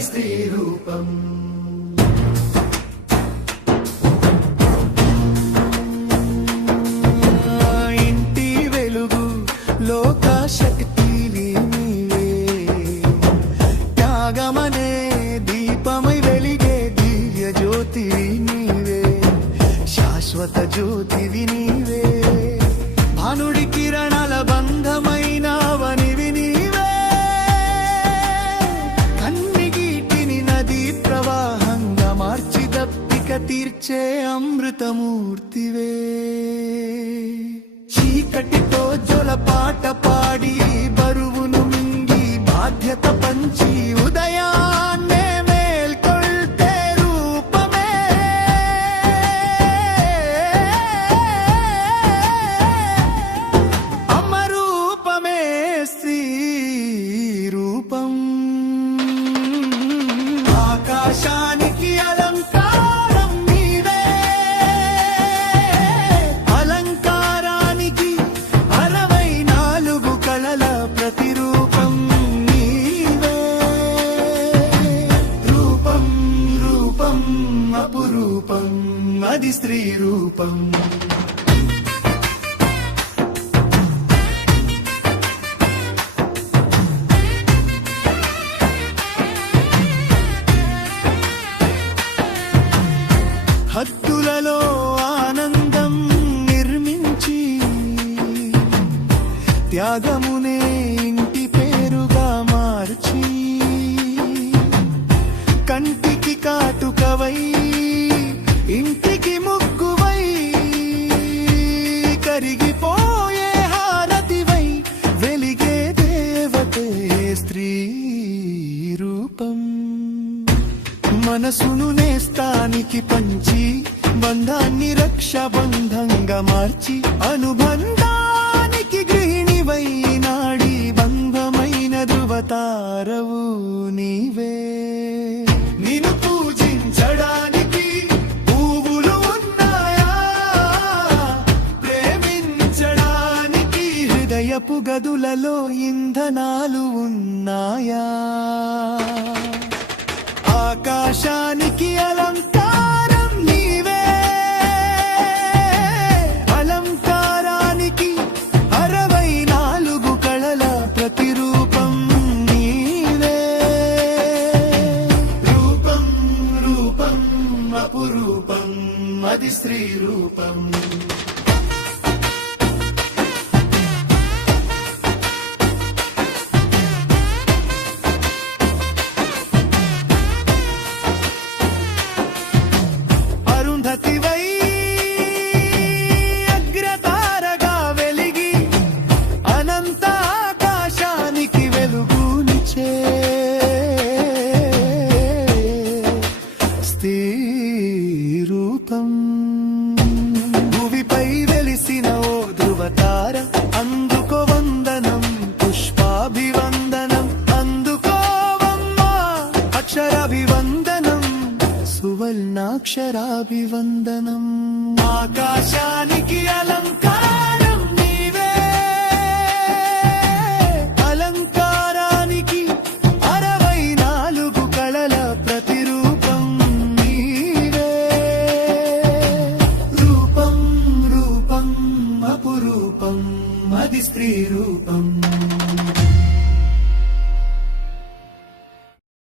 అది స్త్రీ రూపం. ఇంటి వెలుగు లోక శక్తి నీవే, త్యాగమనే దీపమై వెలిగే దివ్య జ్యోతివి నీవే, శాశ్వత జ్యోతివి నీవే, భానుడి కిరణాల బంధమైనవనివి నీవే, కన్నిగీటిని నదీ ప్రవాహంగా మార్చి దప్పిక తీర్చే అమృతమూర్తివే, చీకటితో జొలపాట పాడి బరువును మింగి బాధ్యత పంచి ఉదయాన్నే మేల్కొల్తే రూపమే, అమ్మ రూపమే స్త్రీ రూపం. ఆకాశానికి అలంకారం నీవే, అలంకారానికి 64 కళల ప్రతిరూపం నీవే, రూపం రూపం అపురూపం అది స్త్రీ రూపం. హద్దులలో ఆనందం నిర్మించి త్యాగమునే ఇంటి పేరుగా మార్చి, కంటికి కాటుకవై ఇంటికి ముగ్గువై, కరిగిపోయే హారతివై వెలిగే దేవతే స్త్రీ రూపం. మనసును నేస్తానికి పంచి బంధాన్ని రక్షాబంధంగా మార్చి, అనుబంధానికి గృహిణివై నాడి బంధమైన ధృవతారవు నీవే, నిన్ను పూజించడానికి పువ్వులు ఉన్నాయా, ప్రేమించడానికి హృదయపు గదులలో ఇంధనాలు ఉన్నాయా, ఆకాశానికి అలంకారం నీవే, అలంకారానికి 64 కళల ప్రతిరూపం నీవే, రూపం రూపం అపురూపం అది స్త్రీ రూపం. అరుంధతివై అగ్రతారగా వెలిగి అనంత ఆకాశానికి వెలుగునిచే స్త్రీ రూపం. భువిపై వెలిసిన ఓ ధృవతార అందుకో వందనం, పుష్పాభివందనం అందుకోవమ్మా, అక్షరాభివందనం సువర్ణాక్షరాభివందనం. ఆకాశానికి అలంకారం నీవే, అలంకారానికి 64 కళల ప్రతిరూపం నీవే, రూపం రూపం అపురూపం అది స్త్రీ రూపం.